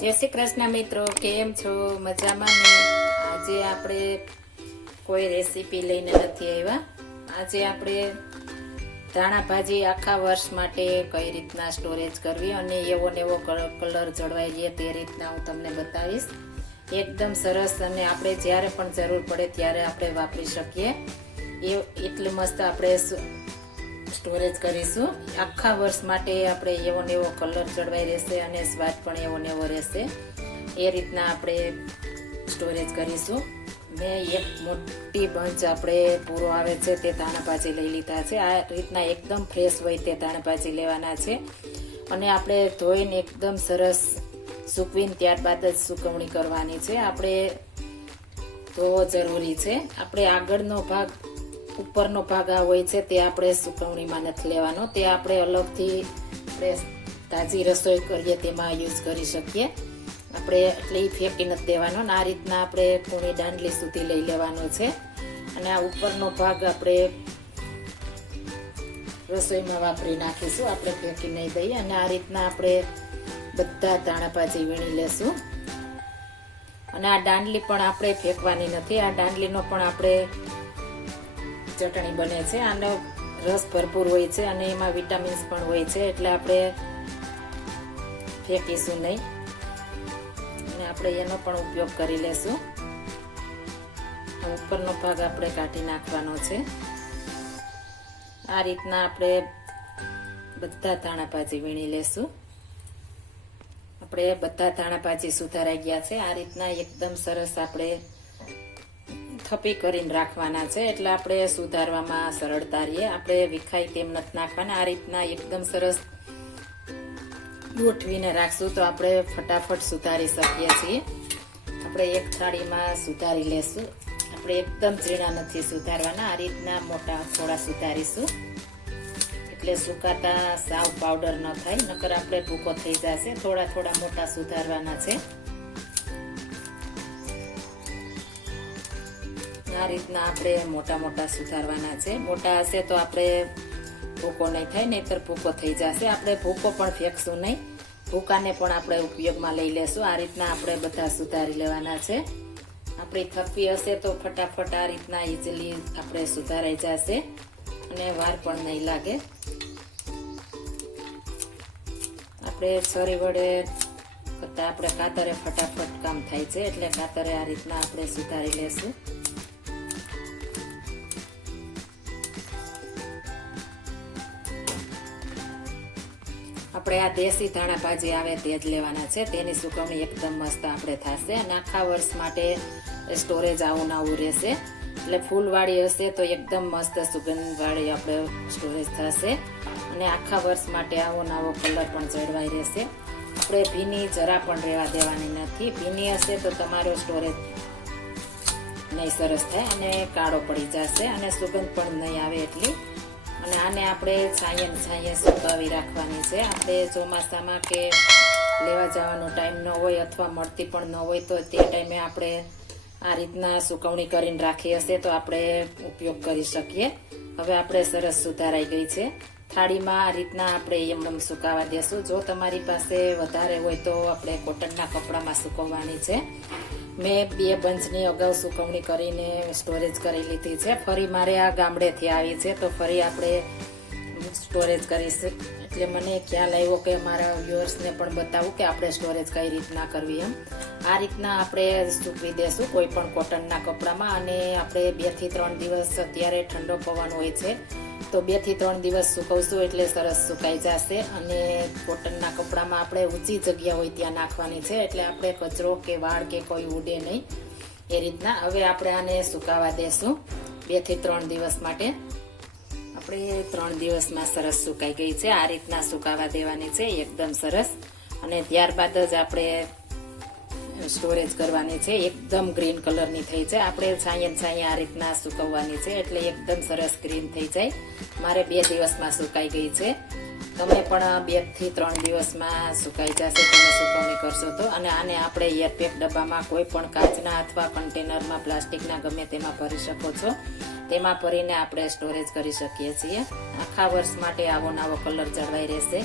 જય શ્રી કૃષ્ણ મિત્રો, કેમ છો? મજામાં ને? આજે આપણે કોઈ રેસીપી લઈને નથી આવ્યા. આજે આપણે ધાણા ભાજી આખા વર્ષ માટે કઈ રીતના સ્ટોરેજ કરવી અને એવો ને એવો કલર જળવાઈ રહે તે રીતના હું તમને બતાવીશ. એકદમ સરસ અને આપણે જ્યારે પણ જરૂર પડે ત્યારે આપણે વાપરી શકીએ. એ, એટલું મસ્ત આપણે સ્ટોરેજ કરીશું. આખા વર્ષ માટે આપણે એવો ને એવો કલર ચડવાઈ રહેશે અને સ્વાદ પણ એવો ને એવો રહેશે. એ રીતના આપણે સ્ટોરેજ કરીશું. મેં એક મોટી બંચ આપણે પૂરો આવે છે તે ધાણાભાજી લઈ લીધા છે. આ રીતના એકદમ ફ્રેશ હોય તે ધાણાભાજી લેવાના છે. અને આપણે ધોઈને એકદમ સરસ સૂકવીને ત્યારબાદ જ સુકવણી કરવાની છે. આપણે ધોવો જરૂરી છે. આપણે આગળનો ભાગ ઉપરનો ભાગ આ હોય છે, તે આપણે સુકવણીમાં નથી લેવાનો. તે આપણે અલગથી આપણે તાજી રસોઈ કરીએ, તેમાં યુઝ કરી શકીએ. આપણે એટલે એ ફેંકી નથી દેવાનો. અને આ રીતના આપણે પૂણી દાંડલી સુધી લઈ લેવાનો છે. અને આ ઉપરનો ભાગ આપણે રસોઈમાં વાપરી નાખીશું. આપણે ફેંકી નહીં દઈએ. અને આ રીતના આપણે બધા દાણાભાજી વીણી લેશું. અને આ દાંડલી પણ આપણે ફેંકવાની નથી. આ દાંડલીનો પણ આપણે ચટણી બને છે, આનો રસ ભરપૂર હોય છે અને એમાં વિટામિન્સ પણ હોય છે, એટલે આપણે ફેંકીશું નહીં. અને આપણે એનો પણ ઉપયોગ કરી લેશું. ઉપરનો ભાગ આપણે કાઢી નાખવાનો છે. આ રીતના આપણે બધા ધાણાભાજી વીણી લેશું. આપણે બધા ધાણાભાજી સુધારાઈ ગયા છે. આ રીતના એકદમ સરસ આપણે થપી કરીને રાખવાના છે એટલે આપણે સુધારવામાં સરળતા રહીએ. આપણે વિખાય તેમ નથી નાખવાના. આ રીતના એકદમ સરસ ગોઠવીને રાખશું તો આપણે ફટાફટ સુધારી શકીએ છીએ. આપણે એક થાળીમાં સુધારી લેશું. આપણે એકદમ ઝીણા નથી સુધારવાના. આ રીતના મોટા થોડા સુધારીશું. એટલે સુકાતા સાવ પાવડર ન થાય, નકર આપણે ભૂકો થઈ જશે. થોડા થોડા મોટા સુધારવાના છે. આ રીતના આપણે મોટા મોટા સુધારવાના છે. મોટા હશે તો આપણે ભૂકો નહીં થાય, નહીતર ભૂકો થઈ જશે. આપણે ભૂકો પણ ફેંકશું નહીં. ભૂકાને પણ આપણે ઉપયોગમાં લઈ લેશું. આ રીતના આપણે બધા સુધારી લેવાના છે. આપણી થપ્પી હશે તો ફટાફટ આ રીતના ઇઝીલી આપણે સુધારાઈ જશે અને વાર પણ નહીં લાગે. આપણે છરી વડે કરતાં આપણે કાતરે ફટાફટ કામ થાય છે, એટલે કાતરે આ રીતના આપણે સુધારી લેશું. આપણે આ દેશી ધાણા ભાજી આવે તે જ લેવાના છે. તેની સુકવણી એકદમ મસ્ત આપણે થશે અને આખા વર્ષ માટે સ્ટોરેજ આવું આવું રહેશે. એટલે ફૂલવાળી હશે તો એકદમ મસ્ત સુગંધવાળી આપણે સ્ટોરેજ થશે. અને આખા વર્ષ માટે આવો નવો કલર પણ જળવાઈ રહેશે. આપણે ભીની જરા પણ રહેવા દેવાની નથી. ભીની હશે તો તમારો સ્ટોરેજ નહીં સરસ થાય અને કાળો પડી જશે અને સુગંધ પણ નહીં આવે એટલી. અને આને આપણે છાંયે છાંયે સુકાવી રાખવાની છે. આપણે ચોમાસામાં કે લેવા જવાનો ટાઈમ ન હોય અથવા મળતી પણ ન હોય તો તે ટાઈમે આપણે આ રીતના સુકવણી કરીને રાખી હશે તો આપણે ઉપયોગ કરી શકીએ. હવે આપણે સરસ સુધારાઈ ગઈ છે. થાળીમાં આ રીતના આપણે એમ સુકાવા દેશું. જો તમારી પાસે વધારે હોય તો આપણે કોટનના કપડામાં સુકવવાની છે. મેં બે બંચની અગાઉ સુકવણી કરીને સ્ટોરેજ કરી લીધી છે. ફરી મારે આ ગામડેથી આવી છે, તો ફરી આપણે સ્ટોરેજ કરીશ. એટલે મને ખ્યાલ આવ્યો કે મારા વ્યુઅર્સને પણ બતાવું કે આપણે સ્ટોરેજ કઈ રીતના કરવી એમ. આ રીતના આપણે સૂકવી દેશું કોઈ પણ કોટનના કપડામાં અને આપણે બેથી ત્રણ દિવસ અત્યારે ઠંડો પવન હોય છે. તો બેથી ત્રણ દિવસ સુકવશું એટલે સરસ સુકાઈ જશે અને કોટનના કપડામાં આપણે ઊંચી જગ્યા હોય ત્યાં નાખવાની છે એટલે આપણે કચરો કે વાળ કે કોઈ ઉડે નહીં એ રીતના. હવે આપણે આને સુકાવા દેશું બેથી ત્રણ દિવસ માટે. આપણે ત્રણ દિવસમાં સરસ સુકાઈ ગઈ છે. આ રીતના સુકાવા દેવાની છે. એકદમ સરસ. અને ત્યારબાદ જ આપણે સ્ટોરેજ કરવાની છે, એકદમ ગ્રીન કલરની થઈ છે. આપણે છાંયે છાંયે આ રીતના સુકવવાની છે, એટલે એકદમ સરસ ગ્રીન થઈ જાય. મારે બે દિવસમાં સુકાઈ ગઈ છે. તમે પણ બેથી ત્રણ દિવસમાં સુકાઈ જશે, તમે સુકવણી કરશો તો. અને આને આપણે એરપેક ડબ્બામાં કોઈ પણ કાચના અથવા કન્ટેનરમાં પ્લાસ્ટિકના ગમે તેમાં ભરી શકો છો. તેમાં ભરીને આપણે સ્ટોરેજ કરી શકીએ છીએ. આખા વર્ષ માટે આવો નવો કલર જળવાઈ રહેશે.